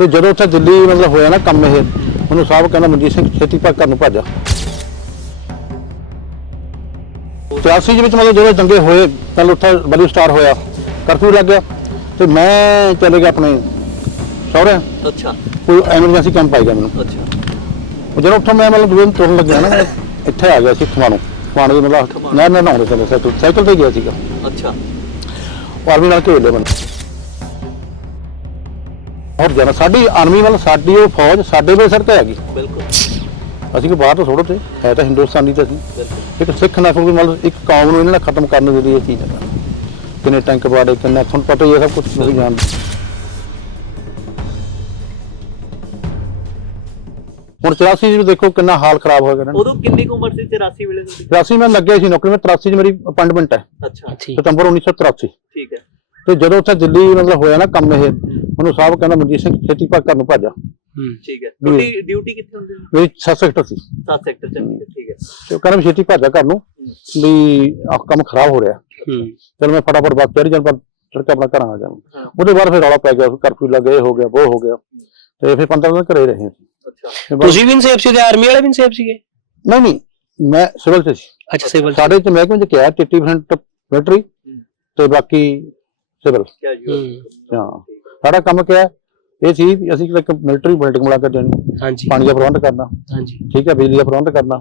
ਤੇ ਜਦੋਂ ਉੱਥੇ ਦਿੱਲੀ ਮਤਲਬ ਹੋਇਆ ਨਾ ਕੰਮ ਇਹ ਉਹਨੂੰ ਸਾਹਿਬ ਕਹਿੰਦਾ ਮਨਜੀਤ ਸਿੰਘ ਛੇਤੀ ਭੱਜ ਘਰ ਨੂੰ ਭੱਜ ਜਾ 83 ਦੇ ਵਿੱਚ ਮਤਲਬ ਜਦੋਂ ਦੰਗੇ ਹੋਏ ਤਾਂ ਉੱਥੇ ਬਲੀ ਸਟਾਰ ਹੋਇਆ ਕਰਫਿਊ ਲੱਗ ਗਿਆ। ਤੇ ਮੈਂ ਚਲੇ ਗਿਆ ਆਪਣੇ ਸਹੁਰੇ ਅੱਛਾ। ਕੋਈ ਐਮਰਜੈਂਸੀ ਕੰਮ ਪਾਈ ਗਿਆ ਮੈਨੂੰ। ਅੱਛਾ। ਜਦੋਂ ਉੱਥੋਂ ਮੈਂ ਮਤਲਬ ਦਿਨ ਤੁਰਨ ਲੱਗਿਆ ਨਾ ਮੈਂ ਇੱਥੇ ਆ ਗਿਆ ਸੀ ਖਮਾਣੋਂ। ਖਮਾਣੋਂ ਦੇ ਮਤਲਬ ਨਹਿਰ ਨਾਲ ਨਹਾਉਂਦੇ ਸੀ ਸਾਈਕਲ ਤੇ ਗਿਆ ਸੀਗਾ। ਅੱਛਾ। ਆਰਮੀ ਨਾਲ ਘੇਰ ਲਿਆ ਮੈਨੂੰ। ਹੋਰ ਜਨਾ ਸਾਡੀ ਆਰਮੀ ਵੱਲ ਸਾਡੀ ਉਹ ਫੌਜ ਸਾਡੇ ਵੇ ਸਿਰ ਤੇ ਹੈਗੀ। ਬਿਲਕੁਲ। ਅਸੀਂ ਕਿ ਬਾਹਰ ਤੋਂ ਥੋੜੋ ਤੇ ਹੈ ਤਾਂ ਹਿੰਦੁਸਤਾਨੀ ਤੇ ਅਸੀਂ। ਬਿਲਕੁਲ। ਇੱਕ ਸਿੱਖ ਨਸਲ ਦੀ ਮਤਲਬ ਇੱਕ ਕੌਮ ਨੂੰ ਇਹਨਾਂ ਨੇ ਖਤਮ ਕਰਨ ਦੇ ਲਈ ਇਹ ਚੀਜ਼ ਹੈ। ਕਿੰਨੇ ਟੈਂਕ ਬਾੜੇ ਕਿੰਨਾ ਤੁਹਾਨੂੰ ਪਤਾ ਹੀ ਹੈ ਸਭ ਕੁਝ ਤੁਸੀਂ ਜਾਣਦੇ। ਹੁਣ 84 ਵਿੱਚ ਦੇਖੋ ਕਿੰਨਾ ਹਾਲ ਖਰਾਬ ਹੋ ਗਿਆ ਨਾ ਉਦੋਂ ਕਿੰਨੀ ਕੁ ਉਮਰ ਸੀ 84 ਵੇਲੇ ਤੁਹਾਡੀ 83 ਮੈਂ ਲੱਗਿਆ ਸੀ ਨੌਕਰੀ ਮੈਂ 83 ਚ ਮੇਰੀ ਅਪਾਇੰਟਮੈਂਟ ਹੈ। ਅੱਛਾ। ਸਤੰਬਰ 1983 ਠੀਕ ਹੈ। ਤੇ ਜਦੋਂ ਉੱਥੇ ਦਿੱਲੀ ਮਤਲਬ ਹੋਇਆ ਨਾ ਕੰਮ ਇਹ ਉਹਨੂੰ ਸਾਹਿਬ ਕਹਿੰਦਾ ਮਨਜੀਤ ਸਿੰਘ ਛੇਤੀ ਭੱਜ ਘਰ ਨੂੰ ਭੱਜ ਜਾ। ਠੀਕ ਹੈ। ਤੁਹਾਡੀ ਡਿਊਟੀ ਕਿੱਥੇ ਹੁੰਦੀ ਸੀ ਮੇਰੀ 7 ਸੈਕਟਰ ਸੀ। 7 ਸੈਕਟਰ ਚ ਠੀਕ ਹੈ। ਤੇ ਉਹ ਕਹਿੰਦਾ ਛੇਤੀ ਭੱਜ ਘਰ ਨੂੰ ਵੀ ਆਹ ਕੰਮ ਖਰਾਬ ਹੋ ਰਿਹਾ। ਚਲ ਮੈਂ ਫਟਾਫਟ ਬੱਸ ਚੜ੍ਹ ਜਾਂ ਪਰ ਚੜ ਕੇ ਆਪਣਾ ਘਰ ਆ ਹਾਂ। ਉਹਦੇ ਬਾਅਦ ਫਿਰ ਰੌਲਾ ਪੈ ਗਿਆ ਕਰਫਿਊ ਲੱਗੇ ਹੋ ਗਿਆ ਉਹ ਹੋ ਗਿਆ। ਤੇ ਫਿਰ 15 ਦਿਨ ਘਰੇ ਰਹੇ ਅੱਛਾ। ਤੁਸੀਂ ਵੀ ਇਨਸੇਫ ਸੀ ਤੇ ਆਰਮੀ ਵਾਲੇ ਵੀ ਇਨਸੇਫ ਸੀਗੇ? ਨਹੀਂ ਨਹੀਂ ਮੈਂ ਸਿਵਲ ਚ ਸੀ। ਅੱਛਾ ਸਿਵਲ ਸਾਡੇ ਚ ਮਹਿਕਮੇ ਚ ਕਿਹਾ 30% ਮਿਲਟਰੀ ਤੇ ਬਾਕੀ ਸਿਵਲ। ਹਾਂ। ਸਾਡਾ ਕੰਮ ਕਿਹਾ ਇਹ ਸੀ ਵੀ ਅਸੀਂ ਇੱਕ ਮਿਲਟਰੀ ਬਿਲਡਿੰਗ ਬਣਾ ਕੇ ਦੇਣੀ। ਹਾਂਜੀ। ਪਾਣੀ ਦਾ ਪ੍ਰਬੰਧ ਕਰਨਾ। ਹਾਂਜੀ। ਠੀਕ ਹੈ ਬਿਜਲੀ ਦਾ ਪ੍ਰਬੰਧ ਕਰਨਾ।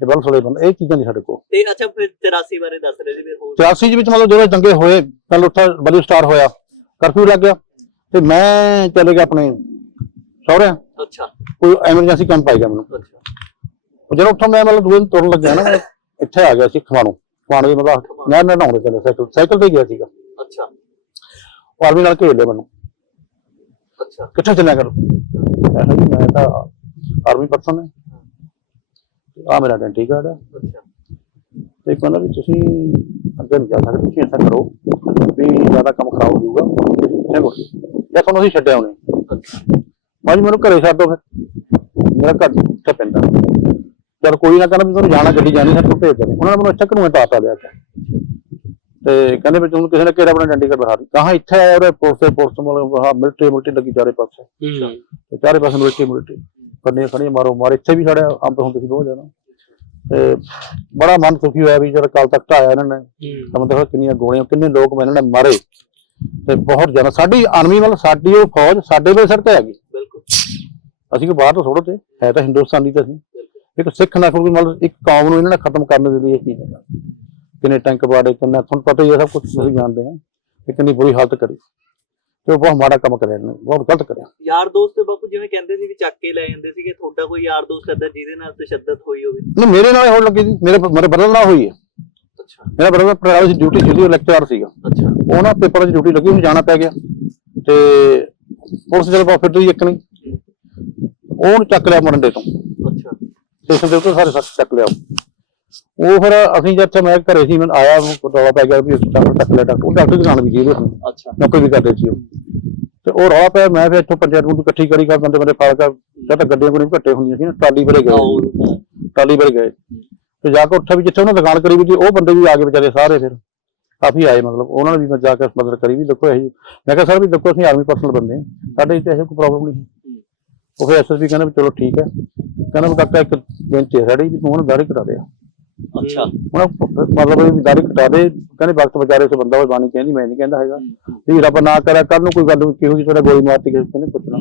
ਤੇ ਬਲ ਸੋਲੇ ਬੰਦ ਇਹ ਚੀਜ਼ਾਂ ਨਹੀਂ ਸਾਡੇ ਕੋਲ। ਤੇ ਅੱਛਾ ਫਿਰ 83 ਬਾਰੇ ਦੱਸ ਰਹੇ ਸੀ ਫਿਰ ਹੋਰ। 83 ਦੇ ਵਿੱਚ ਮਤਲਬ ਜਦੋਂ ਦੰਗੇ ਹੋਏ ਤਾਂ ਉੱਥੇ ਬਲੀ ਸਟਾਰ ਹੋਇਆ ਕਰਫਿਊ ਲੱਗ ਗਿਆ। ਤੇ ਮੈਂ ਚਲੇ ਗਿਆ ਆਪਣੇ ਸਹੁਰੇ ਅੱਛਾ। ਕੋਈ ਐਮਰਜੈਂਸੀ ਕੰਮ ਪਾਈ ਗਿਆ ਮੈਨੂੰ। ਅੱਛਾ। ਉਹ ਜਦੋਂ ਉੱਥੋਂ ਮੈਂ ਮਤਲਬ ਦਿਨ ਤੁਰਨ ਲੱਗਿਆ ਨਾ ਮੈਂ ਇੱਥੇ ਆ ਗਿਆ ਸੀ ਖਮਾਣੋਂ ਖਮਾਣੋਂ ਦੇ ਮਤਲਬ ਨਹਿਰ ਨਾਲ ਸੀ ਸਾਈਕਲ ਤੇ ਗਿਆ ਸੀਗਾ। ਅੱਛਾ। ਆਰਮੀ ਨਾਲ ਘੇਰ ਲਿਆ ਮੈਨੂੰ। ਅੱਛਾ। ਕਿੱਥੇ ਚੱਲਿਆ ਕਰ ਮੈਂ ਕਿਹਾ ਜੀ ਮੈਂ ਤਾਂ ਆਰਮੀ ਪਰਸਨ ਹਾਂ। ਆ ਮੇਰਾ ਆਇਡੈਂਟੀ ਕਾਰਡ ਹੈ ਅੱਛਾ। ਤੇ ਕਹਿੰਦਾ ਵੀ ਤੁਸੀਂ ਅੱਗੇ ਨਹੀਂ ਜਾ ਸਕਦੇ ਤੁਸੀਂ ਐਸਾ ਕਰੋ। ਵੀ ਜ਼ਿਆਦਾ ਕੰਮ ਖਰਾਬ ਹੋ ਜਾਊਗਾ ਤੁਸੀਂ ਕਿੱਥੇ ਜਾਂ ਤੁਹਾਨੂੰ ਅਸੀਂ ਛੱਡਿਆ ਉਹਨੇ ਅੱਛਾ। ਭਾਜੀ ਮੈਨੂੰ ਘਰੇ ਛੱਡ ਦੋ ਫਿਰ। ਮੇਰਾ ਘਰ ਇੱਥੇ ਪੈਂਦਾ ਚਲ ਕੋਈ ਨਾ ਕਹਿੰਦਾ ਵੀ ਤੁਹਾਨੂੰ ਜਾਣਾ ਗੱਡੀ ਜਾਣੀ ਸਾਡੇ ਕੋਲ ਭੇਜ ਦੇ ਉਹਨਾਂ ਨੇ ਮੈਨੂੰ ਇੱਥੇ ਘਰੋਂ ਟਾਪਾ ਲਿਆ। ਕੇ ਤੇ ਕਹਿੰਦੇ ਵੀ ਤੁਹਾਨੂੰ ਕਿਸੇ ਨੇ ਕਿਹੜਾ ਆਪਣਾ ਦਿਖਾ ਦੀ। ਕਹਾਂ ਇੱਥੇ ਆਇਆ ਉਹਦੇ ਪੁਲਿਸ ਦੇ ਪੁਲਿਸ ਮਤਲਬ ਮਿਲਟਰੀ ਮਿਲਟਰੀ ਲੱਗੀ ਚਾਰੇ ਪਾਸੇ। ਤੇ ਚਾਰੇ ਪਾਸੇ ਮਿਲਟਰੀ ਮਿਲਟਰੀ। ਕੰਨੇ ਖੜੀਆਂ ਮਾਰੋ ਮਾਰ। ਇੱਥੇ ਵੀ ਸਾਡੇ ਅੰਬ ਹੁੰਦੇ ਸੀ ਬਹੁਤ ਜ਼ਿਆਦਾ। ਤੇ ਬੜਾ ਮਨ ਦੁਖੀ ਹੋਇਆ ਵੀ ਜਦ ਕੱਲ ਤੱਕ ਆਇਆ ਇਹਨਾਂ ਨੇ। ਤਾਂ ਮਤਲਬ ਕਿੰਨੀਆਂ ਗੋਲੀਆਂ ਕਿੰਨੇ ਲੋਕ ਇਹਨਾਂ ਨੇ ਮਾਰੇ। ਤੇ ਬਹੁਤ ਜ਼ਿਆਦਾ ਸਾਡੀ ਆਰਮੀ ਵੱਲ ਸਾਡੀ ਉਹ ਫੌਜ ਸਾਡੇ ਵੇ ਸਿਰ ਤੇ ਹੈਗੀ। ਬਿਲਕੁਲ। ਅਸੀਂ ਕਿ ਬਾਹਰ ਤੋਂ ਥੋੜੋ ਤੇ ਹੈ ਤਾਂ ਹਿੰਦੁਸਤਾਨੀ ਤੇ ਅਸੀਂ। ਇੱਕ ਸਿੱਖ ਨਸਲ ਦੀ ਮਤਲਬ ਇੱਕ ਕੌਮ ਨੂੰ ਇਹਨਾਂ ਨੇ ਖਤਮ ਕਰਨ ਦੇ ਲਈ ਇਹ ਚੀਜ਼ ਹੈ। ਕਿੰਨੇ ਟੈਂਕ ਬਾੜੇ ਕਿੰਨਾ ਤੁਹਾਨੂੰ ਪਤਾ ਹੀ ਹੈ ਸਭ ਕੁਝ ਤੁਸੀਂ ਜਾਣਦੇ ਆ ਕਿ ਕਿੰਨੀ ਬੁਰੀ ਹਾਲਤ ਕਰੀ। ਤੇ ਉਹ ਬਹੁਤ ਮਾੜਾ ਕੰਮ ਕਰਿਆ ਨੇ ਬਹੁਤ ਗਲਤ ਕਰਿਆ। ਯਾਰ ਦੋਸਤ ਬਾਪੂ ਜਿਵੇਂ ਕਹਿੰਦੇ ਸੀ ਵੀ ਚੱਕ ਕੇ ਲੈ ਜਾਂਦੇ ਸੀਗੇ ਤੁਹਾਡਾ ਕੋਈ ਯਾਰ ਦੋਸਤ ਏਦਾਂ ਜਿਹਦੇ ਨਾਲ ਤਸ਼ੱਦਦ ਹੋਈ ਹੋਵੇ। ਨਹੀਂ ਮੇਰੇ ਨਾਲ ਹੋਣ ਲੱਗੀ ਸੀ। ਮੇਰੇ ਮੇਰੇ ਬਦਲ ਨਾਲ ਹੋਈ ਹੈ। ਅੱਛਾ। ਮੇਰਾ ਬ੍ਰਦਰ ਪਟਿਆਲਾ ਦੀ ਡਿਊਟੀ ਸੀ ਉਹ ਲੈਕਚਰਰ ਸੀਗਾ। ਅੱਛਾ। ਉਹ ਨਾ ਪੇਪਰ ਦੀ ਡਿਊਟੀ ਲੱਗੀ ਉਹਨੂੰ ਜਾਣਾ ਪੈ ਗਿਆ। ਤੇ ਪੁਲਿਸ ਜਦੋਂ ਬਾ ਫਿਰ ਇੱਕ ਨਹੀਂ। ਉਹਨੂੰ ਚੱਕ ਲਿਆ ਮਰੰਡੇ ਤੋਂ। ਅੱਛਾ। ਸਟੇਸ਼ਨ ਦੇ ਉੱਤੇ ਸਾਰੇ ਸੱਤ ਚੱਕ ਲਿਆ। ਉਹ ਫਿਰ ਅਸੀਂ ਜਦ ਤੱਕ ਮੈਂ ਘਰੇ ਸੀ ਮੈਂ ਆਇਆ ਉਹ ਰੌਲਾ ਪੈ ਗਿਆ ਵੀ ਡਾਕਟਰ ਚੱਕ ਲਿਆ ਡਾਕਟਰ ਉਹ ਡਾਕਟਰ ਦੀ ਜਾਣ ਵੀ ਸੀ ਉਹ ਅੱਛਾ। ਨੌਕਰੀ ਵੀ ਕਰਦੇ ਸੀ ਉਹ। ਤੇ ਉਹ ਰੌਲਾ ਪਿਆ ਮੈਂ ਫਿਰ ਇੱਥੋਂ ਪੰਚਾਇਤ ਨੂੰ ਇਕੱਠੀ ਕਰੀ ਕਰ ਬੰਦੇ ਬੰਦੇ ਫੜ ਕਰ ਜਦ ਤੱਕ ਗੱਡੀਆਂ ਕੋਈ ਘੱਟੇ ਹੁੰਦੀਆਂ ਸੀ ਨਾ ਟਰਾਲੀ ਭਰੇ ਗਏ। ਟਰਾਲੀ ਭਰੇ ਗਏ। ਤੇ ਜਾ ਕੇ ਉੱਥੇ ਵੀ ਜਿੱਥੇ ਉਹਨਾਂ ਦੁਕਾਨ ਕਰੀ ਵੀ ਉਹ ਬੰਦੇ ਵੀ ਆ ਗਏ ਵਿਚਾਰੇ ਸਾਰੇ ਫਿਰ। ਕਾਫੀ ਆਏ ਮਤਲਬ ਉਹਨਾਂ ਨੇ ਵੀ ਮੈਂ ਜਾ ਕੇ ਮਦਦ ਕਰੀ ਵੀ ਦੇਖੋ ਇਹ ਮੈਂ ਕਿਹਾ ਸਰ ਵੀ ਦੇਖੋ ਅਸੀਂ ਆਰਮੀ ਪਰਸਨਲ ਬੰਦੇ ਸਾਡੇ ਇੱਥੇ ਕੋਈ ਪ੍ਰੋਬਲਮ ਨਹੀਂ। ਉਹ ਫਿਰ ਐਸਐਸਪੀ ਕਹਿੰਦਾ ਵੀ ਚਲੋ ਠੀਕ ਹੈ। ਕਹਿੰਦਾ ਵੀ ਕਾਕਾ ਇੱਕ ਬੇਨਤੀ ਹੈ ਸਾਡੀ ਵੀ ਤੂੰ ਹੁਣ ਦਾੜੀ ਕਟਾ ਦੇ। ਅੱਛਾ। ਹੁਣ ਮਤਲਬ ਵੀ ਦਾੜੀ ਕਟਾ ਦੇ ਕਹਿੰਦੇ ਵਕਤ ਵਿਚਾਰੇ ਉਸ ਬੰਦਾ ਉਹ ਬਾਣੀ ਕਹਿੰਦੀ ਮੈਂ ਨਹੀਂ ਕਹਿੰਦਾ ਹੈਗਾ। ਵੀ ਰੱਬ ਨਾ ਕਰੇ ਕੱਲ ਨੂੰ ਕੋਈ ਗੱਲ ਕਿਹੋ ਜਿਹੀ ਤੁਹਾਡਾ ਗੋਲੀ ਮਾਰਤੀ ਕਿਸੇ ਨੇ ਪੁੱਛਣਾ।